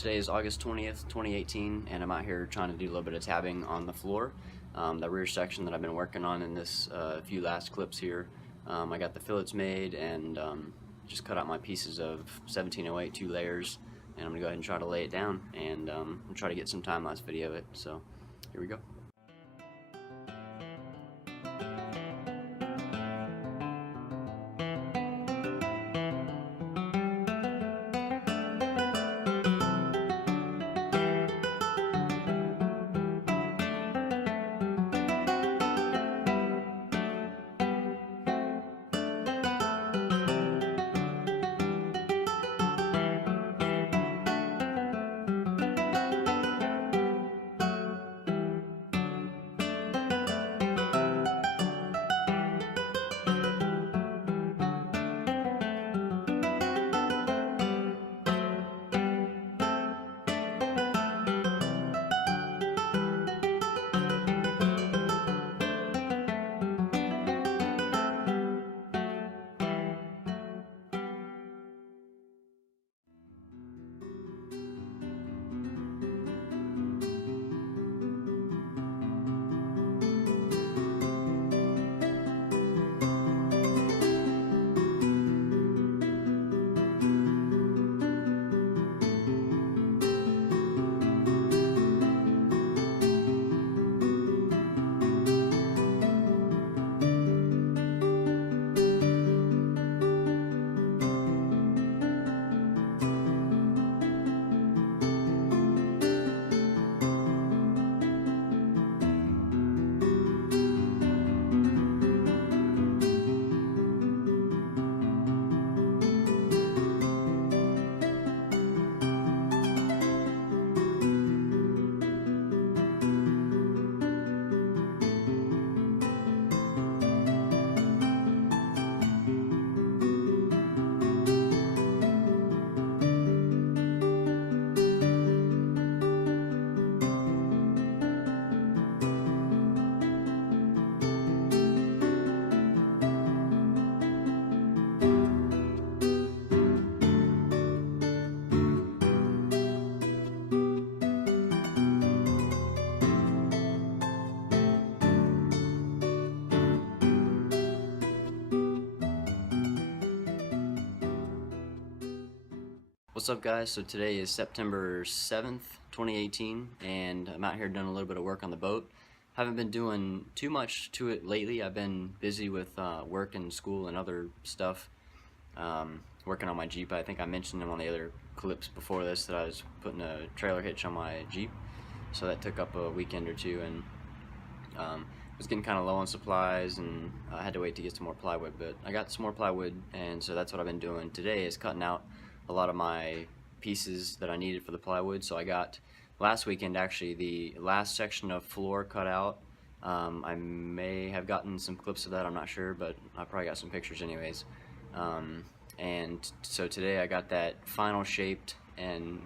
Today is August 20th, 2018, and I'm out here trying to do a little bit of tabbing on the floor. The rear section that I've been working on in this few last clips here. I got the fillets made and just cut out my pieces of 1708, 2 layers, and I'm going to go ahead and try to lay it down and try to get some time-lapse video of it. So here we go. What's up, guys? So today is September 7th, 2018, and I'm out here doing a little bit of work on the boat. Haven't been doing too much to it lately. I've been busy with work and school and other stuff. Working on my Jeep. I think I mentioned in one of the other clips before this that I was putting a trailer hitch on my Jeep, so that took up a weekend or two, and I was getting kind of low on supplies, and I had to wait to get some more plywood, but I got some more plywood, and so that's what I've been doing today, is cutting out a lot of my pieces that I needed for the plywood. So I got, last weekend actually, the last section of floor cut out. I may have gotten some clips of that, I'm not sure, but I probably got some pictures anyways. And so today I got that final shaped and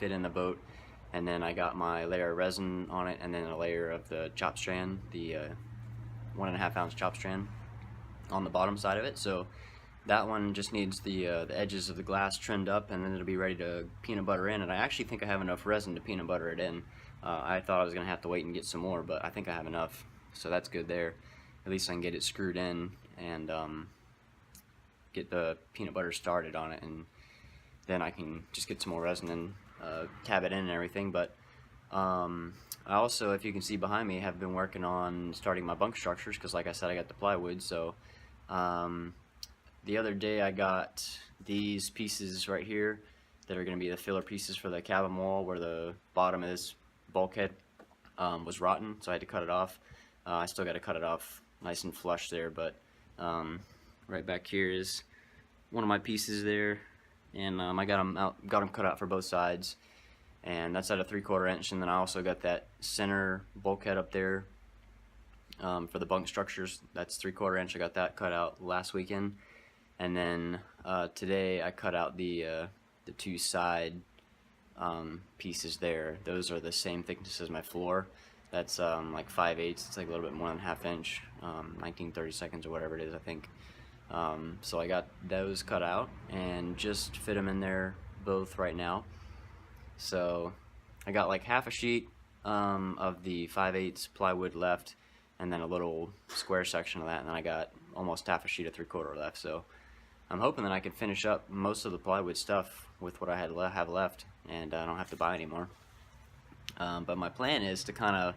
fit in the boat, and then I got my layer of resin on it, and then a layer of the chop strand, the 1.5 ounce chop strand on the bottom side of it. So that one just needs the edges of the glass trimmed up, and then it'll be ready to peanut butter in. And I actually think I have enough resin to peanut butter it in. I thought I was going to have to wait and get some more, but I think I have enough, so that's good there. At least I can get it screwed in and get the peanut butter started on it, and then I can just get some more resin and tab it in and everything. But I also, if you can see behind me, have been working on starting my bunk structures, because like I said, I got the plywood. So the other day I got these pieces right here that are going to be the filler pieces for the cabin wall, where the bottom of this bulkhead was rotten, so I had to cut it off. I still got to cut it off nice and flush there, but right back here is one of my pieces there, and I got them cut out for both sides, and that's at a 3/4 inch. And then I also got that center bulkhead up there for the bunk structures. That's 3/4 inch. I got that cut out last weekend. And then today I cut out the 2 side pieces there. Those are the same thickness as my floor. That's like 5/8. It's like a little bit more than 1/2 inch, 19/32 or whatever it is, I think. So I got those cut out and just fit them in there both right now. So I got like half a sheet of the 5/8 plywood left, and then a little square section of that, and then I got almost half a sheet of 3/4 left. So I'm hoping that I can finish up most of the plywood stuff with what I have left, and I don't have to buy anymore. But my plan is to kind of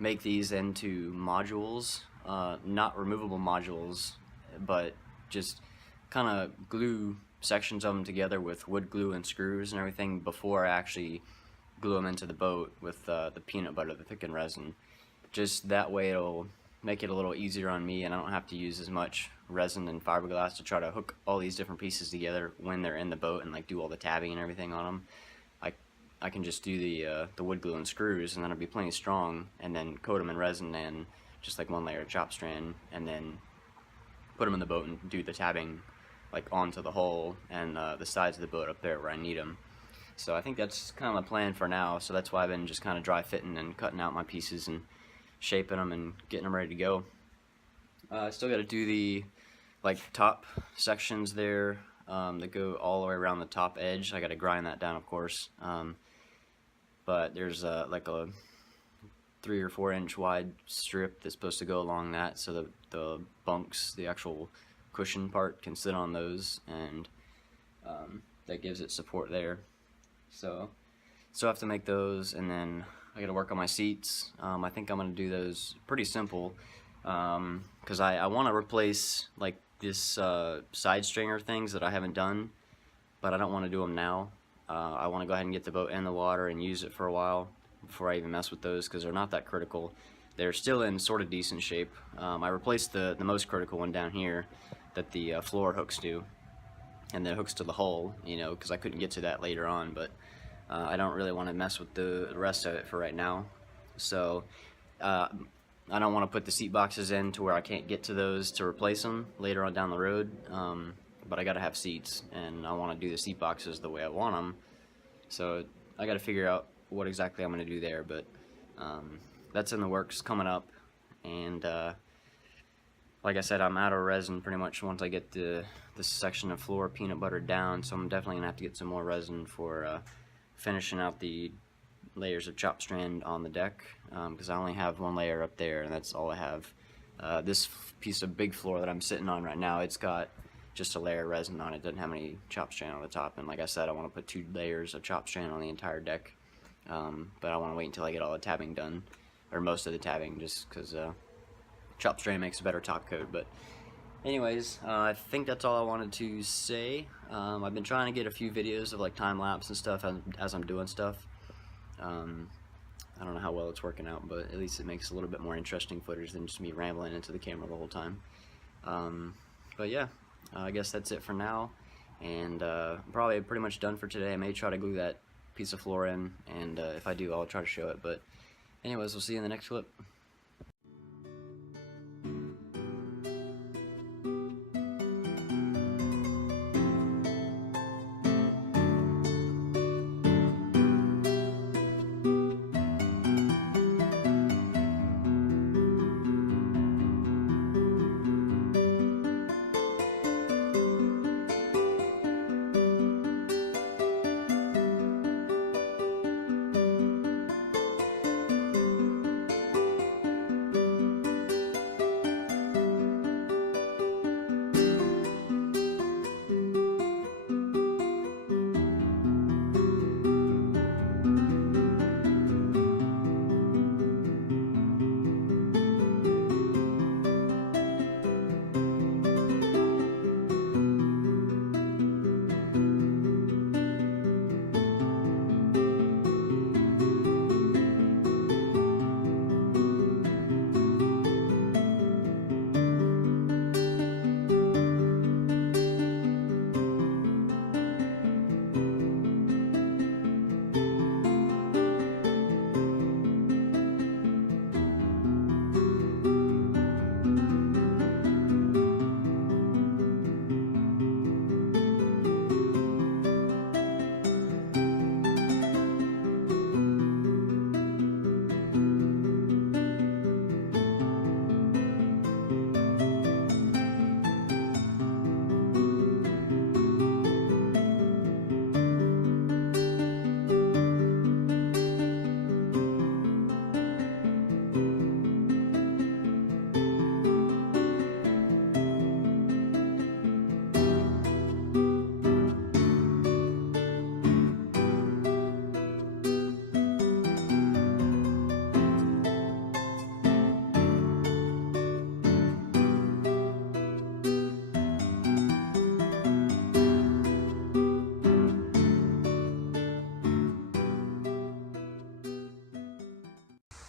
make these into modules, not removable modules, but just kind of glue sections of them together with wood glue and screws and everything before I actually glue them into the boat with the peanut butter, the thickened resin. Just that way it'll make it a little easier on me, and I don't have to use as much resin and fiberglass to try to hook all these different pieces together when they're in the boat and like do all the tabbing and everything on them. I can just do the wood glue and screws, and then it'll be plenty strong, and then coat them in resin and just like one layer of chop strand, and then put them in the boat and do the tabbing like onto the hull and the sides of the boat up there where I need them. So I think that's kind of the plan for now. So that's why I've been just kind of dry fitting and cutting out my pieces and shaping them and getting them ready to go. I still got to do the like top sections there that go all the way around the top edge. I got to grind that down, of course. But there's like a 3 or 4 inch wide strip that's supposed to go along that, so the bunks, the actual cushion part, can sit on those, and that gives it support there. So I have to make those, and then I got to work on my seats. I think I'm going to do those pretty simple, because I want to replace like this side stringer things that I haven't done, but I don't want to do them now. I want to go ahead and get the boat in the water and use it for a while before I even mess with those, because they're not that critical. They're still in sort of decent shape. I replaced the most critical one down here that the floor hooks to, and the hooks to the hull, you know, because I couldn't get to that later on, but I don't really want to mess with the rest of it for right now. So I don't want to put the seat boxes in to where I can't get to those to replace them later on down the road. But I gotta have seats, and I want to do the seat boxes the way I want them. So I gotta figure out what exactly I'm gonna do there, but that's in the works coming up. And like I said, I'm out of resin pretty much once I get this section of floor peanut buttered down, so I'm definitely gonna have to get some more resin for finishing out the layers of chop strand on the deck, because I only have one layer up there, and that's all I have. This piece of big floor that I'm sitting on right now, it's got just a layer of resin on it. It doesn't have any chop strand on the top, and like I said, I want to put 2 layers of chop strand on the entire deck, but I want to wait until I get all the tabbing done, or most of the tabbing, just because chop strand makes a better top coat. But anyways, I think that's all I wanted to say. I've been trying to get a few videos of like time lapse and stuff as I'm doing stuff. I don't know how well it's working out, but at least it makes a little bit more interesting footage than just me rambling into the camera the whole time. But yeah, I guess that's it for now, and probably pretty much done for today. I may try to glue that piece of floor in, and if I do, I'll try to show it. But anyways, we'll see you in the next clip.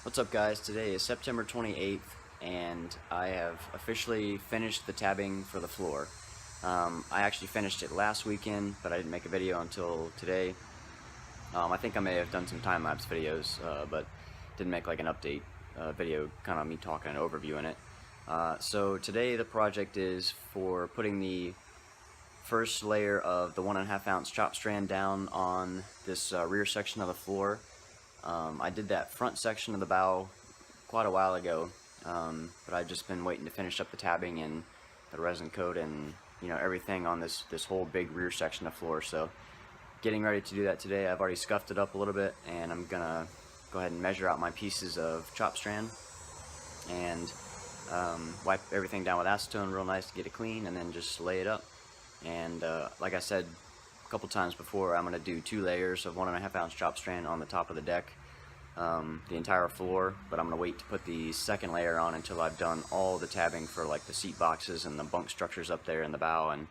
What's up, guys? Today is September 28th and I have officially finished the tabbing for the floor. I actually finished it last weekend, but I didn't make a video until today. I think I may have done some time-lapse videos, but didn't make like an update video, kind of me talking and overviewing it. So today the project is for putting the first layer of the 1.5 ounce chop strand down on this rear section of the floor. I did that front section of the bow quite a while ago, but I've just been waiting to finish up the tabbing and the resin coat and everything on this whole big rear section of floor. So getting ready to do that today. I've already scuffed it up a little bit, and I'm gonna go ahead and measure out my pieces of chop strand and wipe everything down with acetone real nice to get it clean, and then just lay it up. And like I said a couple times before, I'm going to do 2 layers of 1.5 ounce chop strand on the top of the deck, the entire floor, but I'm going to wait to put the second layer on until I've done all the tabbing for like the seat boxes and the bunk structures up there in the bow and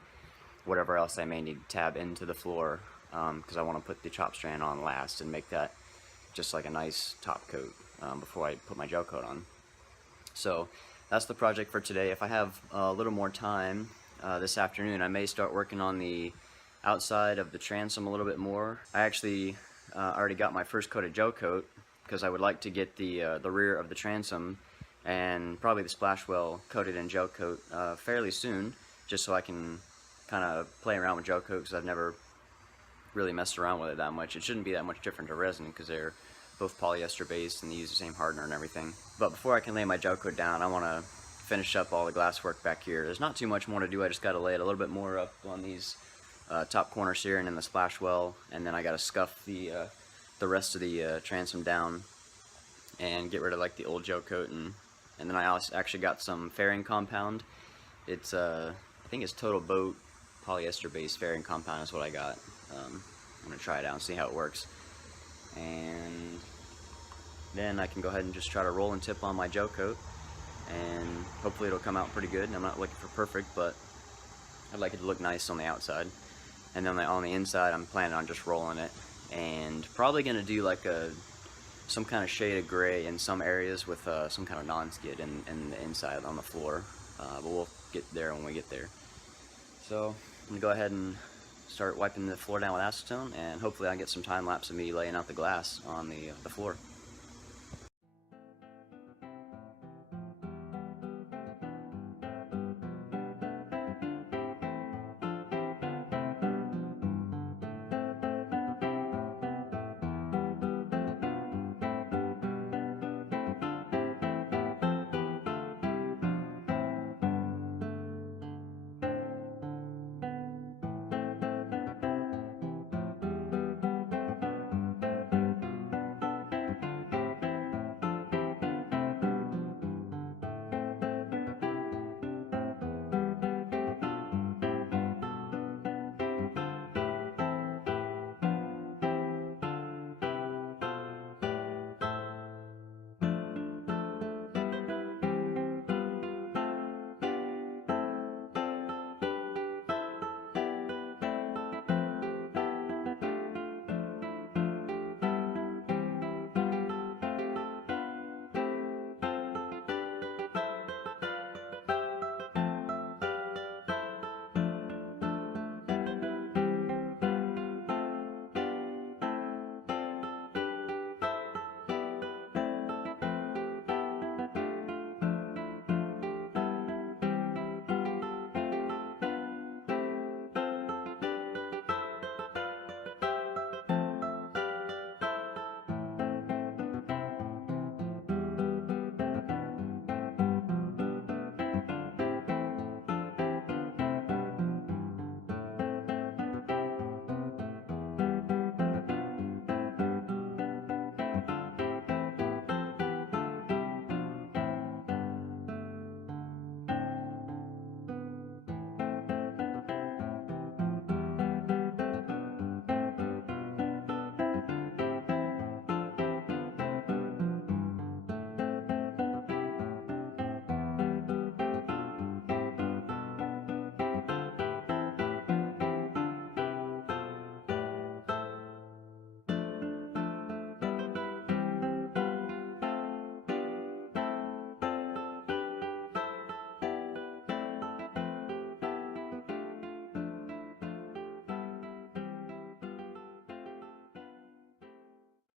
whatever else I may need to tab into the floor, because I want to put the chop strand on last and make that just like a nice top coat before I put my gel coat on. So that's the project for today. If I have a little more time this afternoon, I may start working on the outside of the transom a little bit more. I actually already got my first coat of gel coat because I would like to get the rear of the transom and probably the splashwell coated in gel coat fairly soon, just so I can kind of play around with gel coat, because I've never really messed around with it that much. It shouldn't be that much different to resin because they're both polyester based and they use the same hardener and everything. But before I can lay my gel coat down, I want to finish up all the glass work back here. There's not too much more to do. I just got to lay it a little bit more up on these top corners here and in the splashwell, and then I got to scuff the rest of the transom down and get rid of like the old gel coat, and then I also actually got some fairing compound. It's I think it's Total Boat polyester based fairing compound is what I got. I'm gonna try it out and see how it works, and then I can go ahead and just try to roll and tip on my gel coat, and hopefully it'll come out pretty good. And I'm not looking for perfect, but I'd like it to look nice on the outside. And then on the inside, I'm planning on just rolling it, and probably gonna do like some kind of shade of gray in some areas with some kind of non-skid in the inside on the floor. But we'll get there when we get there. So I'm gonna go ahead and start wiping the floor down with acetone, and hopefully I can get some time lapse of me laying out the glass on the floor.